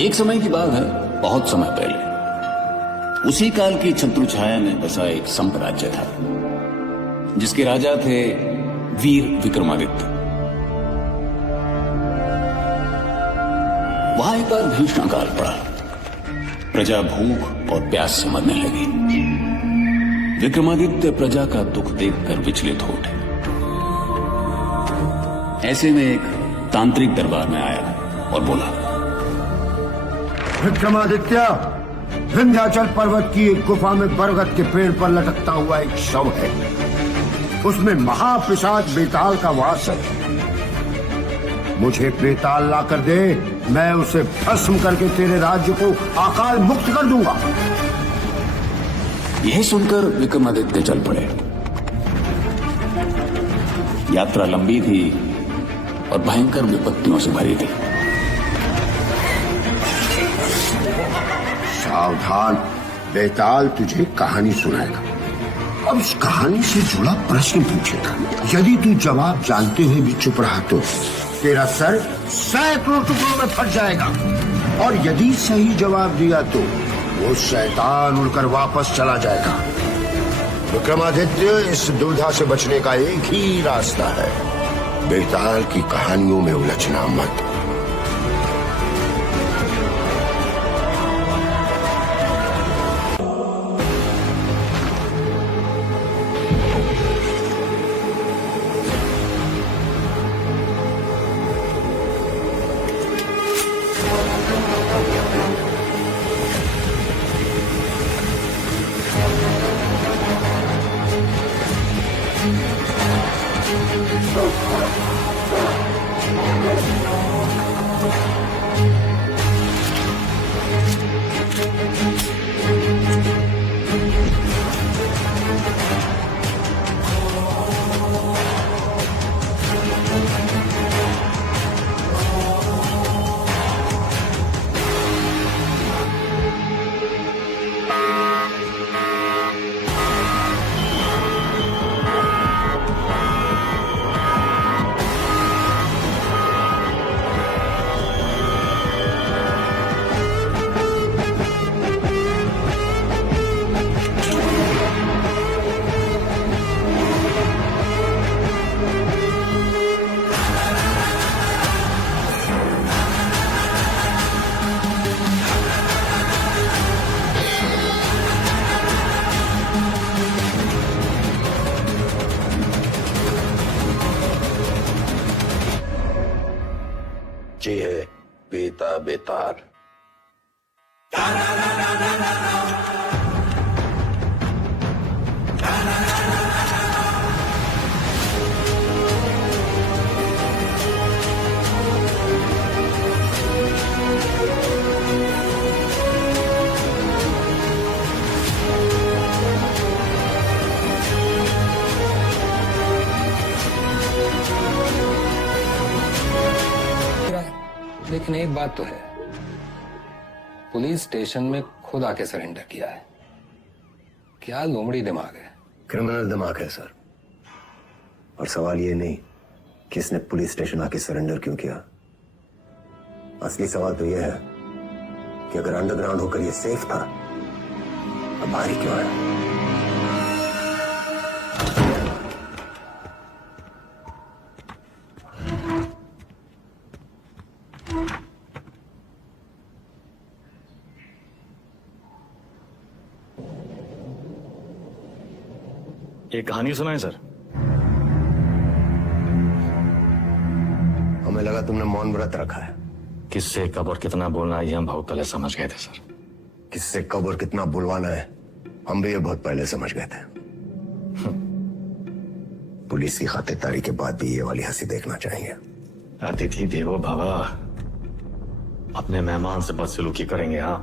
एक समय की बात है, बहुत समय पहले उसी काल की छत्रछाया में बसा एक संप्राज्य था, जिसके राजा थे वीर विक्रमादित्य। वहां एक बार भीषण काल पड़ा। प्रजा भूख और प्यास से मरने लगी। विक्रमादित्य प्रजा का दुख देखकर विचलित हो उठे। ऐसे में एक तांत्रिक दरबार में आया और बोला, विक्रमादित्य, विंध्याचल पर्वत की एक गुफा में बरगद के पेड़ पर लटकता हुआ एक शव है। उसमें महापिशाच बेताल का वास है। मुझे बेताल ला कर दे, मैं उसे भस्म करके तेरे राज्य को अकाल मुक्त कर दूंगा। यह सुनकर विक्रमादित्य चल पड़े। यात्रा लंबी थी और भयंकर विपत्तियों से भरी थी। सावधान, बेताल तुझे कहानी सुनाएगा। अब उस कहानी से जुड़ा प्रश्न पूछेगा। यदि तू जवाब जानते हुए भी चुप रहा तो तेरा सर सैकड़ों टुकड़ों में फट जाएगा, और यदि सही जवाब दिया तो वो शैतान उड़कर वापस चला जाएगा। विक्रमादित्य, इस दुविधा से बचने का एक ही रास्ता है, बेताल की कहानियों में उलझना मत। जी है बेता बेताल। लेकिन एक बात तो है, पुलिस स्टेशन में खुद आके सरेंडर किया है। क्या लोमड़ी दिमाग है। क्रिमिनल दिमाग है सर। और सवाल ये नहीं कि इसने पुलिस स्टेशन आके सरेंडर क्यों किया। असली सवाल तो यह है कि अगर अंडरग्राउंड होकर ये सेफ था, अब बाहर ही क्यों आया। एक कहानी सुनाए सर। हमें लगा तुमने मौन व्रत रखा है। किससे कब और कितना बोलना है ये हम बहुत पहले समझ गए थे सर। किससे कब और कितना बुलवाना है हम भी ये बहुत पहले समझ गए थे। पुलिस की खातिरदारी के बाद भी ये वाली हंसी देखना चाहिए। अतिथि देवो भव, अपने मेहमान से बदसलूकी करेंगे आप।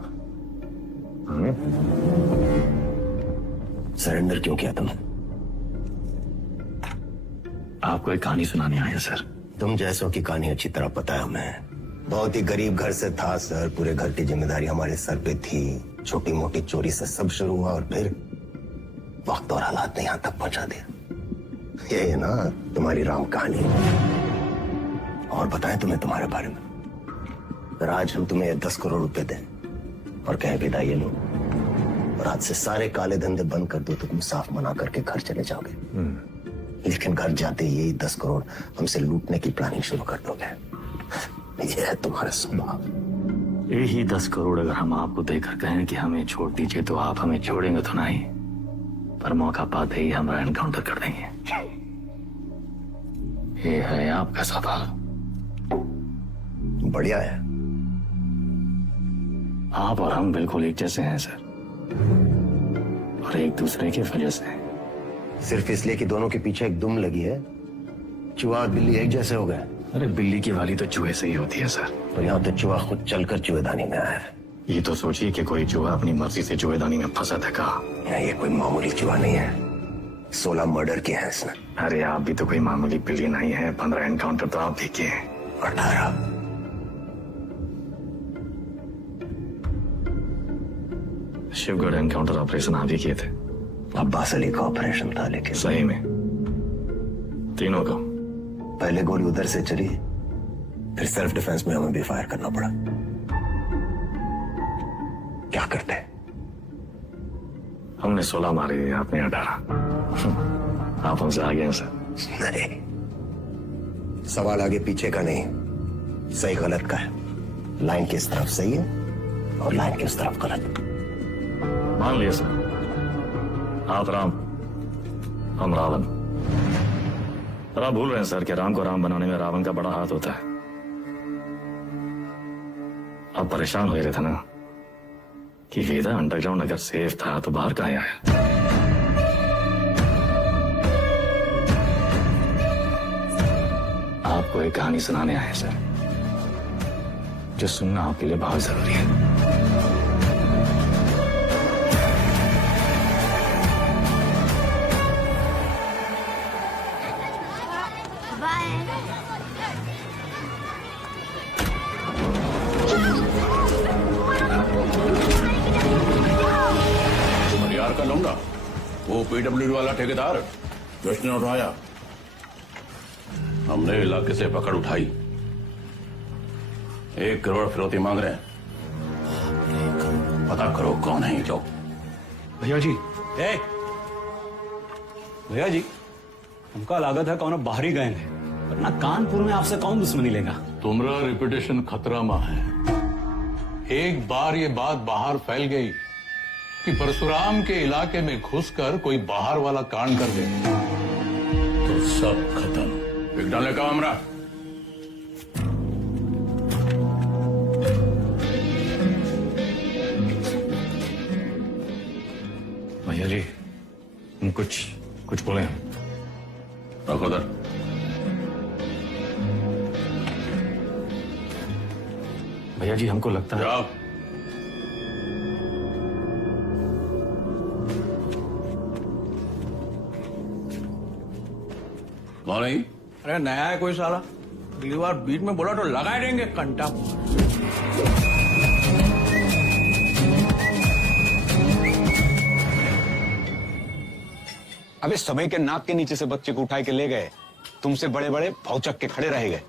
सरेंडर क्यों किया तुमने? आपको एक कहानी सुनाने आया सर। तुम जैसों की कहानी अच्छी तरह पता है हमें। बहुत ही गरीब घर से था सर। पूरे घर की जिम्मेदारी हमारे सर पे थी। छोटी मोटी चोरी से सब शुरू हुआ और फिर वक्त और हालात ने यहां तक पहुंचा दिया। ये है ना तुम्हारी राम कहानी। और बताएं तुम्हें तुम्हारे बारे में। अगर आज हम तुम्हें 10 करोड़ रुपए दें और कहें विदाई लो और आज से सारे काले धंधे बंद कर दो तो तुम साफ मना करके घर चले जाओगे। लेकिन घर जाते ही यही 10 करोड़ हमसे लूटने की प्लानिंग शुरू कर दोगे। ये है तुम्हारा स्वभाव। यही 10 करोड़ अगर हम आपको देकर कहें कि हमें छोड़ दीजिए तो आप हमें छोड़ेंगे तो नहीं, पर मौका पाते ही हमारा एनकाउंटर कर देंगे। ये है आपका स्वभाव। बढ़िया है। आप और हम बिल्कुल एक जैसे हैं सर, और एक दूसरे की वजह से। सिर्फ इसलिए कि दोनों के पीछे एक दुम लगी है, चूहा और बिल्ली एक जैसे हो गए। अरे बिल्ली की वाली तो चूहे से ही होती है सर। पर यहाँ तो चूहा खुद चलकर चूहेदानी में आया है। ये तो सोचिए कि कोई चूहा अपनी मर्जी से चूहेदानी में फंसा था का। ये कोई मामूली चूहा नहीं है, 16 मर्डर किए हैं इसने। अरे आप भी तो कोई मामूली बिल्ली नहीं है, 15 एनकाउंटर तो आप भी किए हैं। 18। शिवगढ़ एनकाउंटर ऑपरेशन आप ही किए थे। अब्बास अली का ऑपरेशन था, लेकिन सही में तीनों का। पहले गोली उधर से चली, फिर सेल्फ डिफेंस में हमें भी फायर करना पड़ा। क्या करते? हमने 16 मारे, आपने 18। आप हमसे आगे हैं सर। नहीं, सवाल आगे पीछे का नहीं, सही गलत का है। लाइन किस तरफ सही है और लाइन किस तरफ गलत। मान लिया सर, आप राम, हम रावण। पर आप भूल रहे हैं सर कि राम को राम बनाने में रावण का बड़ा हाथ होता है। आप परेशान हो रहे थे ना कि वेदा अंडरग्राउंड अगर सेफ था तो बाहर कहाँ आया। आपको एक कहानी सुनाने आए सर, जो सुनना आपके लिए बहुत जरूरी है। यार का लौंडा, वो पीडब्ल्यूडी वाला ठेकेदार जिसने उठाया, हमने इलाके से पकड़ उठाई। 1 करोड़ फिरौती मांग रहे हैं। पता करो कौन है ये लोग। भैया जी, भैया जी, हमका लागत है कौन बाहरी गए हैं, वरना कानपुर में आपसे कौन दुश्मनी लेगा। तुम्हारा रेपुटेशन खतरा में है। एक बार ये बात बाहर फैल गई कि परशुराम के इलाके में घुसकर कोई बाहर वाला कांड कर दे तो सब खत्म। एक डाले का हमरा। भैया जी, हम कुछ बोले हैं। रखो उधर। भैया जी, हमको लगता है जाओ। कौन है? अरे नया है कोई साला, अगली बार बीच में बोला तो लगा देंगे कंटा। अबे समय के नाक के नीचे से बच्चे को उठा के ले गए, तुमसे बड़े बड़े भौचक के खड़े रह गए।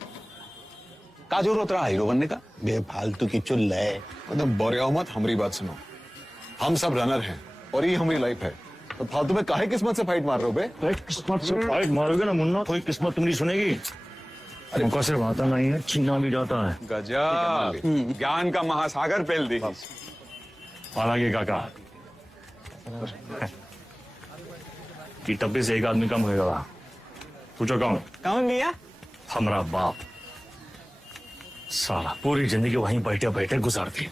का जरूरत रहा हीरो बनने का? बेफालतू की चुल है। मतलब बोरिया मत, हमारी बात सुनो। हम सब रनर हैं और ये हमारी लाइफ है, तो फालतू में काहे किस्मत से फाइट मार रहे हो बे? किस्मत से फाइट मारोगे ना मुन्ना, कोई किस्मत तुम्हारी सुनेगी। हमको सिर्फ आता नहीं है, छीना भी जाता है। गजब, ज्ञान का महासागर फैल दी। हालांकि काका कि टब्बे से एक आदमी कम होगा। पूछो कौन? कौन भैया? हमारा बाप। साला पूरी जिंदगी वहीं बैठे बैठे गुजार दी।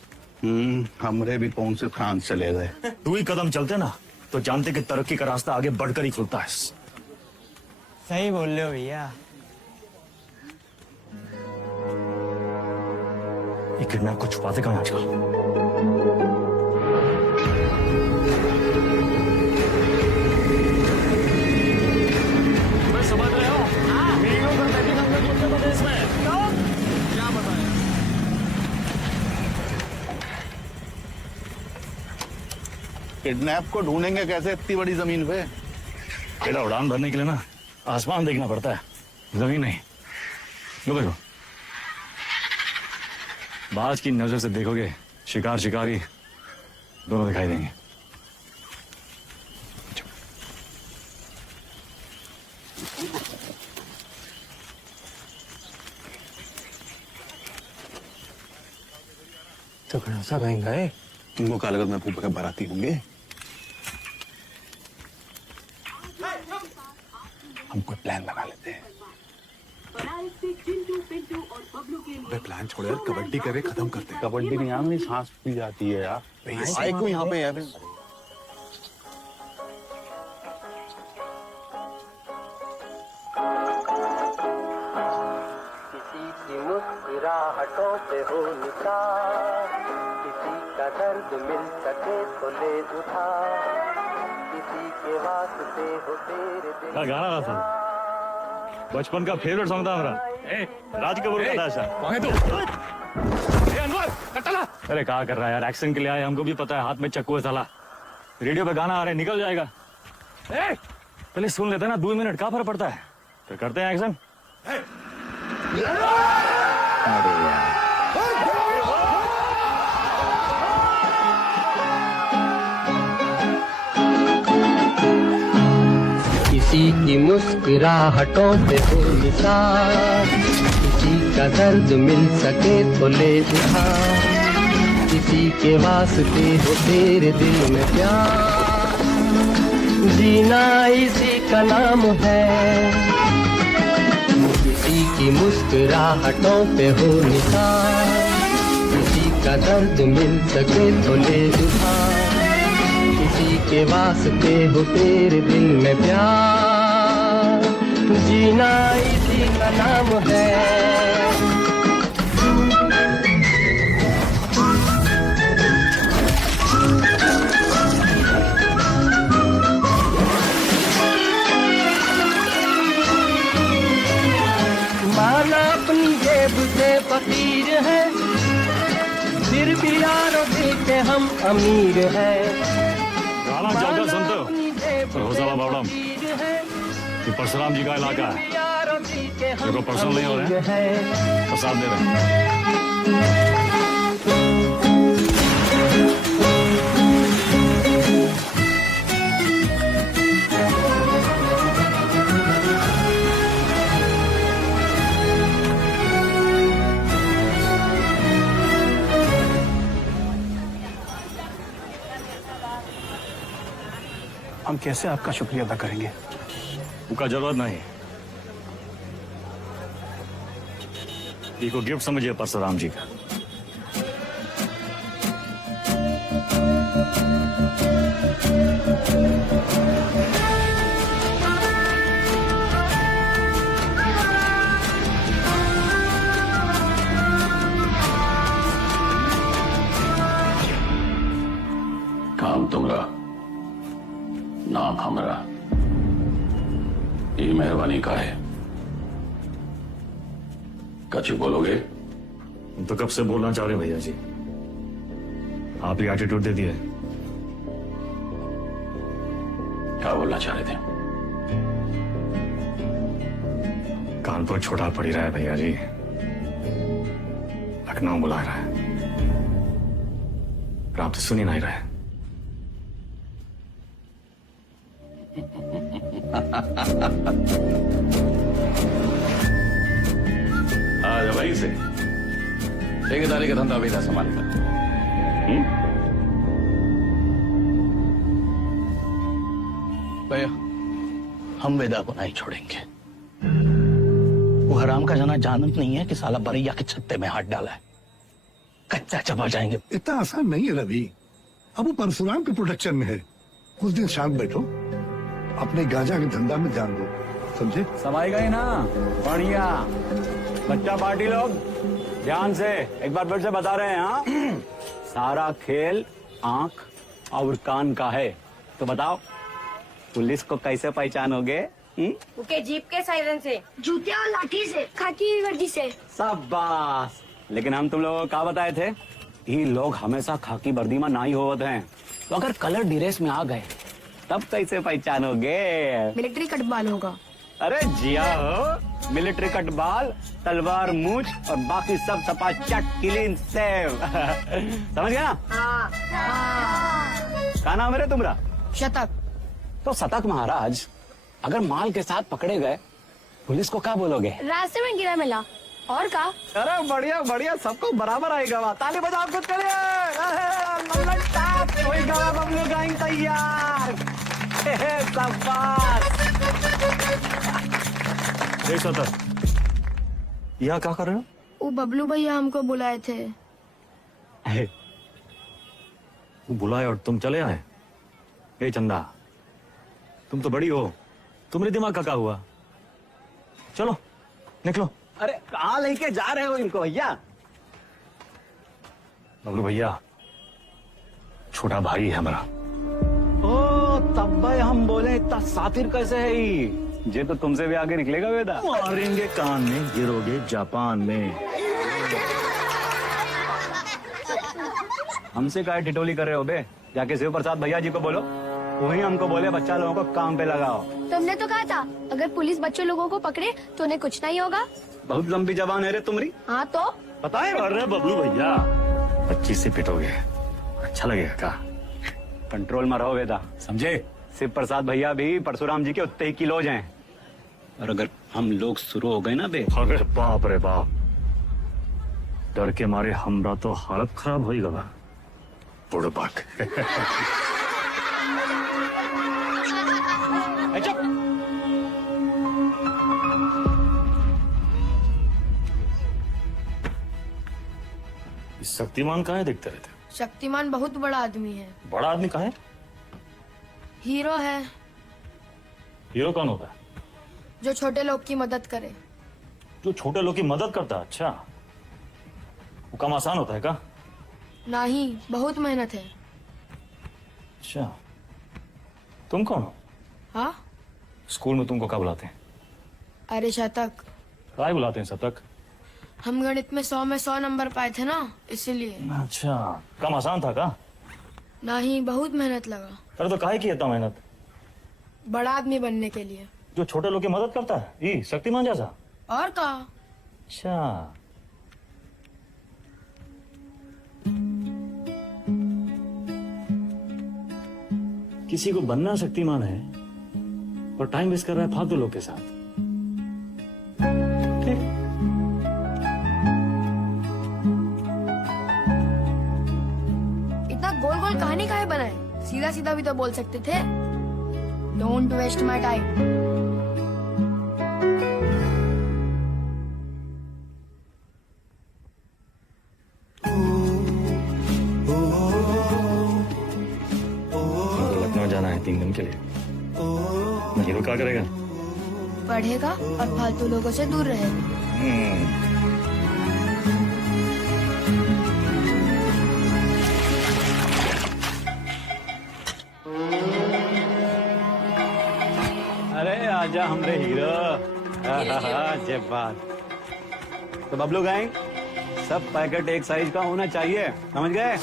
हमरे भी कौन से फ्रांस चले गए। 2 ही कदम चलते ना तो जानते कि तरक्की का रास्ता आगे बढ़कर ही खुलता है। सही बोल रहे हो भैया। ये किडनैप को छुपाते कहाँ आजकल? समझ रहे हो? क्या बताया? किडनैप को ढूंढेंगे कैसे इतनी बड़ी जमीन पे? बेटा उड़ान भरने के लिए ना आसमान देखना पड़ता है, जमीन नहीं। लो देखो, बाज की नजर से देखोगे शिकार शिकारी दोनों दिखाई देंगे। तो सा कहीं गए? तुमको क्या लगा मैं फूफा के बाराती होंगे? हम कोई प्लान बना लेते हैं। प्लान छोड़ यार, कबड्डी करे खत्म करते हैं। कबड्डी में यार मेरी सांस फूल जाती है यार। आए क्यों यहाँ पे यार? किसी की मुस्कुराहटों पे हो निसार, किसी का दर्द मिल सके तो ले उठा, किसी के वास्ते हो तेरे दिल क्या गाना रहा था? बचपन का फेवरेट सॉन्ग था मेरा। राज कपूर का था शायद। कौन है तू? अनवर, कटला। अरे क्या कर रहा है यार? एक्शन के लिए आए, हमको भी पता है हाथ में चक्कू है साला। रेडियो पे गाना आ रहा है, निकल जाएगा। पहले सुन लेते हैं ना, 2 मिनट का फर्क पड़ता है। तो करते हैं एक्शन। किसी की मुस्कुराहटों पे हो निसार, किसी का दर्द मिल सके तो ले उठा, किसी के वास्ते हो तेरे दिल में प्यार, जीना इसी का नाम है। किसी की मुस्कुराहटों पे हो निसार, किसी का दर्द मिल सके तो ले उठा, किसी के वास्ते हो तेरे दिल में प्यार, जीना इसी का नाम है। माना अपनी जेब से फकीर है, फिर भी यारों दिल के हम अमीर है। गाना ज्यादा सुनते हो तो हौसला बावड़म, ये परशुराम जी का इलाका है। देखो पर्सनल नहीं हो रहे हैं, तो साथ दे रहे हैं। हम कैसे आपका शुक्रिया अदा करेंगे? उनका जरूरत नहीं। ये को गिफ्ट समझिए परशुराम जी का। काम तुमरा, नाम हमरा, ये मेहरबानी का है। कछु बोलोगे? हम तो कब से बोलना चाह रहे भैया जी, आप ही एटीट्यूड दे दिए। क्या बोलना चाह रहे थे? कानपुर छोटा पड़ ही रहा है भैया जी, लखनऊ बुला रहा है, पर आप तो सुन ही नहीं रहे। आज भाई से ठेकेदारी का धंधा भी था संभालता। भैया हम वेदा को नहीं छोड़ेंगे। वो हराम का जना जानत नहीं है कि साला बरैया के छत्ते में हाथ डाला है। कच्चा चबा जाएंगे। इतना आसान नहीं है रवि। अब वो परशुराम के प्रोटेक्शन में है। कुछ दिन शांत बैठो, अपने गांजा के धंधा में ध्यान दो, समझे? समाई गई ना? बढ़िया। बच्चा पार्टी लोग ध्यान से एक बार फिर से बता रहे हैं। हाँ, सारा खेल आंख और कान का है। तो बताओ पुलिस को कैसे पहचानोगे? उनके जीप के सायरन से, जूते और लाठी से, खाकी वर्दी से। शाबाश। लेकिन हम तुम लोगों को क्या बताए थे? ये लोग हमेशा खाकी वर्दी में नहीं होते हैं, तो अगर कलर ड्रेस में आ गए तब कैसे पहचानोगे? मिलिट्री कटबाल होगा। अरे जिया हो, मिलिट्री कट बाल, तलवार मूछ और बाकी सब सपा चट क्लीन सेव। समझ गया ना? क्या नाम है रे तुम्हारा? शतक। तो शतक महाराज, अगर माल के साथ पकड़े गए पुलिस को क्या बोलोगे? रास्ते में गिरा मिला और का? अरे बढ़िया बढ़िया, सबको बराबर आएगा। ताली बजाओ कुछ करिए। बबलू गाइंग तैयार। यह क्या कर रहे हो? वो बबलू भैया हमको बुलाए थे। वो बुलाए और तुम चले आए? ए चंदा, तुम तो बड़ी हो, तुम्हारे दिमाग का क्या हुआ? चलो निकलो। अरे कहाँ लेके जा रहे हो इनको भैया? बबलू भैया छोटा भाई है हमारा। ओ तब भाई हम बोले इतना सातिर कैसे है ये तो तुमसे भी आगे निकलेगा वेदा। मारेंगे कान में, गिरोगे जापान में। हमसे काय टिटोली कर रहे हो बे? जाके शिव प्रसाद भैया जी को बोलो, वही हमको बोले बच्चा लोगों को काम पे लगाओ। तुमने तो कहा था अगर पुलिस बच्चों लोगों को पकड़े तो उन्हें कुछ नहीं होगा। बहुत लंबी जबान है रे तुम्हारी। हाँ तो पता है? अरे बबलू भैया 25 से पिटोगे, अच्छा लगेगा क्या? कंट्रोल में रहो वेदा, समझे? शिव प्रसाद भैया भी परशुराम जी के उतने ही किलोज हैं, और अगर हम लोग शुरू हो गए ना बे। अरे बाप रे बाप, डर के मारे हमरा तो हालत खराब हो गया। बुड़बक। शक्तिमान कहाँ है देखते रहते? शक्तिमान बहुत बड़ा आदमी है। बड़ा आदमी कहाँ है? हीरो है हीरो कौन होता है? जो छोटे लोग की मदद करे। जो छोटे लोग की मदद करता है? अच्छा, वो काम आसान होता है क्या? नहीं, बहुत मेहनत है। अच्छा, तुम कौन हो? हाँ? स्कूल में तुमको क्या बुलाते हैं? अरे शतक। क्या बुलाते हैं शतक? हम गणित में 100 में 100 नंबर पाए थे ना, इसीलिए। अच्छा, काम आसान था क्या? नहीं, बहुत मेहनत लगा। अरे तो काहे की इतना मेहनत? बड़ा आदमी बनने के लिए। जो छोटे लोग की मदद करता है, ये शक्तिमान जैसा? और का? अच्छा, किसी को बनना शक्तिमान है और टाइम वेस्ट कर रहा है फालतू लोग के साथ। ठीक। इतना गोल गोल कहानी काहे बनाए? सीधा सीधा भी तो बोल सकते थे। Don't waste my time. Lucknow जाना है 3 दिन के लिए। हीरो क्या करेगा? पढ़ेगा और फालतू लोगों से दूर रहेगा। अरे आजा हमरे हीरो। जय बात। तो बबलू गैंग, सब पैकेट एक साइज का होना चाहिए, समझ गए?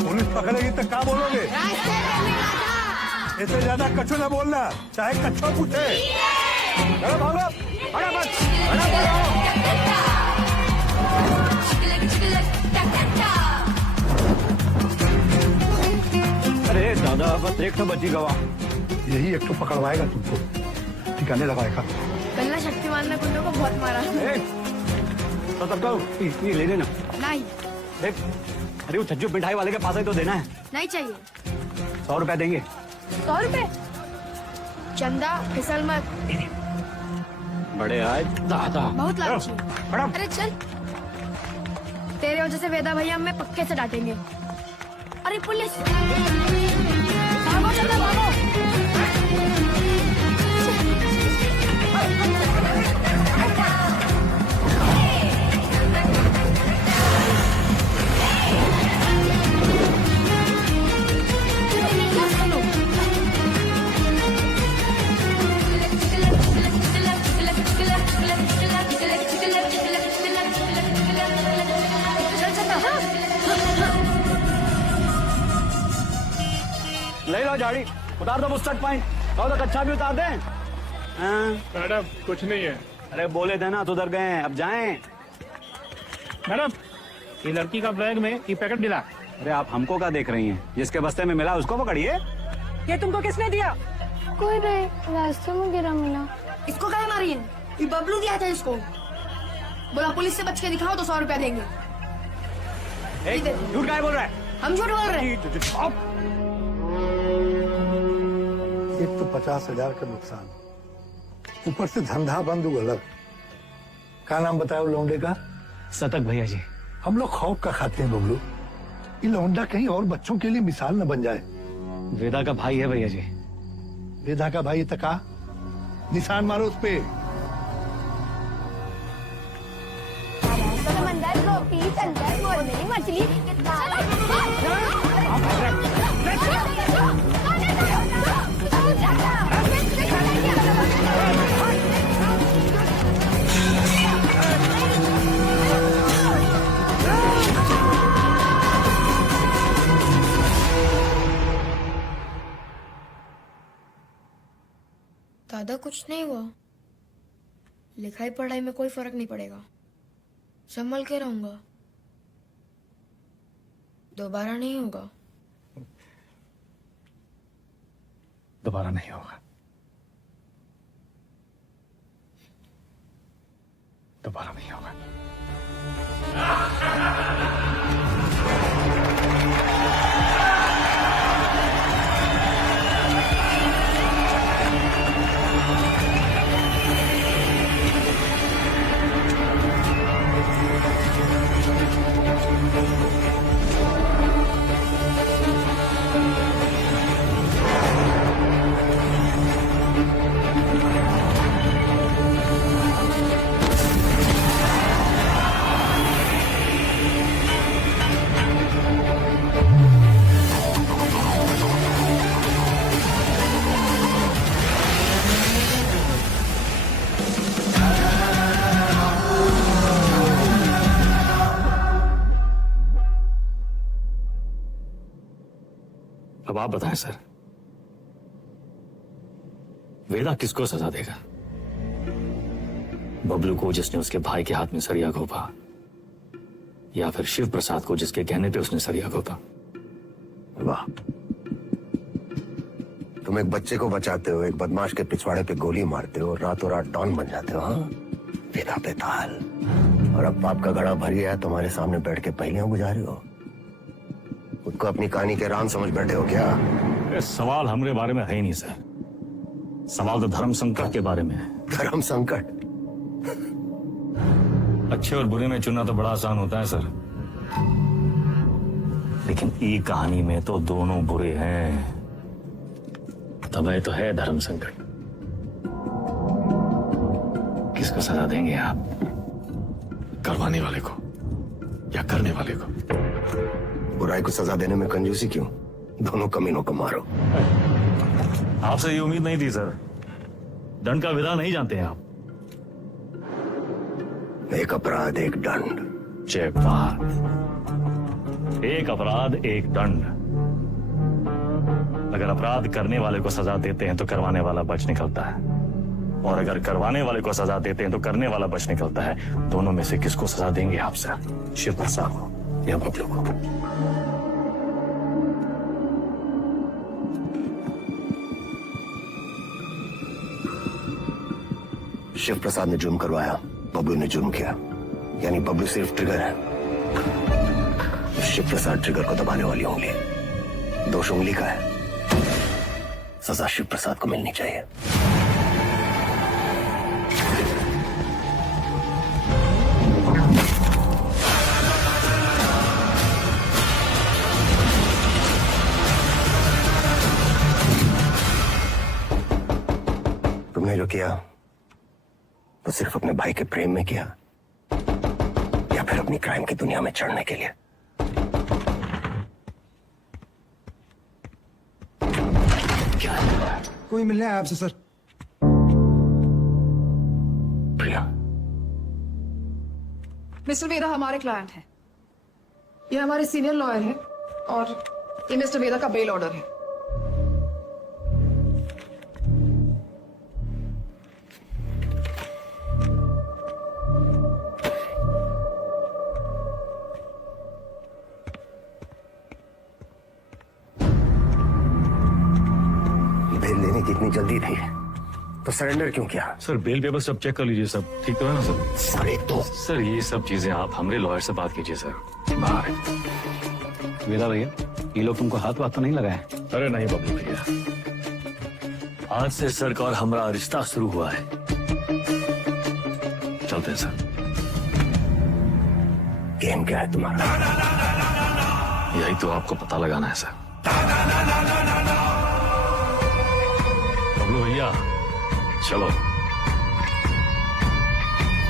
पुलिस पकड़ेगी तो क्या बोलोगे? इससे ज्यादा कछु ना बोलना, चाहे कच्छो पूछे। चलो भागो, अरे दादा, बस एक तो बची गवा। यही एक तो पकड़वाएगा तुमको, ठिकाने लगाएगा। कल ना शक्तिमान ने गुंडों को बहुत मारा। तो तब कहो, ये ले लेना। नहीं। देख, अरे वो छज्जू मिठाई वाले के पास ही तो देना है। नहीं चाहिए। 100 रुपए देंगे। 100 रुपए? चंदा, फिसल मत। बड़े आज दादा बहुत लालची। अरे चल, तेरे वजह से वेदा भैया हमें पक्के से डांटेंगे। अरे पुलिस, भागो चंदा भागो। गाड़ी, उतार दो बुस्टर्ड पॉइंट। कहो तो कच्चा भी उतार दें। हाँ? मैडम कुछ नहीं है। अरे बोले थे ना, तो उधर गए हैं, अब जाएं। मैडम ये लड़की का बैग में ये पैकेट मिला। अरे आप हमको क्या देख रही हैं? जिसके बस्ते में मिला उसको पकड़िए। ये तुमको किसने दिया? कोई नहीं, रास्ते में गिरा मिला। इसको क्या मारी है? ये बबलू दिया था इसको। बोला पुलिस से बच के दिखाओ तो 100 रुपया देंगे। झूठ काय बोल रहा है? हम झूठ बोल रहे हैं। एक तो 50,000 का नुकसान, ऊपर से धंधा बंद हुआ अलग। क्या नाम बताया लौंडे का? सतक भैया जी। हम लोग खौफ का खाते हैं बबलू, ये लौंडा कहीं और बच्चों के लिए मिसाल न बन जाए। वेदा का भाई है भैया जी। वेदा का भाई तका निशान मारो उस पे। समंदर गोपी संदर मोरनी मछली दादा कुछ नहीं हुआ, लिखाई पढ़ाई में कोई फर्क नहीं पड़ेगा, संभल के रहूंगा, दोबारा नहीं होगा। दोबारा नहीं होगा, दोबारा नहीं होगा। अब आप बताएं सर, वेदा किसको सजा देगा? बबलू को जिसने उसके भाई के हाथ में सरिया घोंपा, या फिर शिव प्रसाद को जिसके कहने पे उसने सरिया घोंपा? वाह, तुम एक बच्चे को बचाते हो, एक बदमाश के पिछवाड़े पे गोली मारते हो, रातों रात डॉन बन जाते हो। हाँ, वेदा बेताल। और अब पाप का घड़ा भर गया, तुम्हारे सामने बैठ के पहेलियां गुजारे हो। उसको अपनी कहानी के राम समझ बैठे हो क्या? ये सवाल हमारे बारे में है ही नहीं सर, सवाल तो धर्म संकट के बारे में है। धर्म संकट? अच्छे और बुरे में चुनना तो बड़ा आसान होता है सर, लेकिन ई कहानी में तो दोनों बुरे हैं, तब तो है धर्म संकट। किसको सजा देंगे आप? करवाने वाले को या करने वाले को? बुराई को सजा देने में कंजूसी क्यों? दोनों कमीनों को मारो। आपसे ये उम्मीद नहीं थी सर, दंड का विधान नहीं जानते हैं आप। एक अपराध एक दंड। जय बात, एक अपराध एक दंड। अगर अपराध करने वाले को सजा देते हैं तो करवाने वाला बच निकलता है, और अगर करवाने वाले को सजा देते हैं तो करने वाला बच निकलता है। दोनों में से किसको सजा देंगे आप सर? शिव प्रसाद को या बबलू को? शिव प्रसाद ने जुर्म करवाया, बबलू ने जुर्म किया, यानी बबलू सिर्फ ट्रिगर है, शिव प्रसाद ट्रिगर को दबाने वाली उंगली। दोष उंगली का है, सजा शिव प्रसाद को मिलनी चाहिए। तुमने जो किया तो सिर्फ अपने भाई के प्रेम में किया, या फिर अपनी क्राइम की दुनिया में चढ़ने के लिए? कोई मिलने आया आपसे सर? प्रिया। मिस्टर वेदा हमारे क्लाइंट हैं, ये हमारे सीनियर लॉयर हैं, और ये मिस्टर वेदा का बेल ऑर्डर है। इतनी जल्दी थी तो सरेंडर क्यों किया? सर बेल पेपर सब चेक कर लीजिए, सब ठीक तो है ना सर? सारे तो सर ये सब चीजें आप हमारे लॉयर से बात कीजिए सर। बाहर। वेदा भैया, ये लोग तुमको हाथ वाथ तो नहीं लगाए? अरे नहीं बबलू भैया, आज से सर का और हमारा रिश्ता शुरू हुआ है। चलते हैं सर। गेम क्या है तुम्हारा? यही तो आपको पता लगाना है सर। बबलू भैया चलो।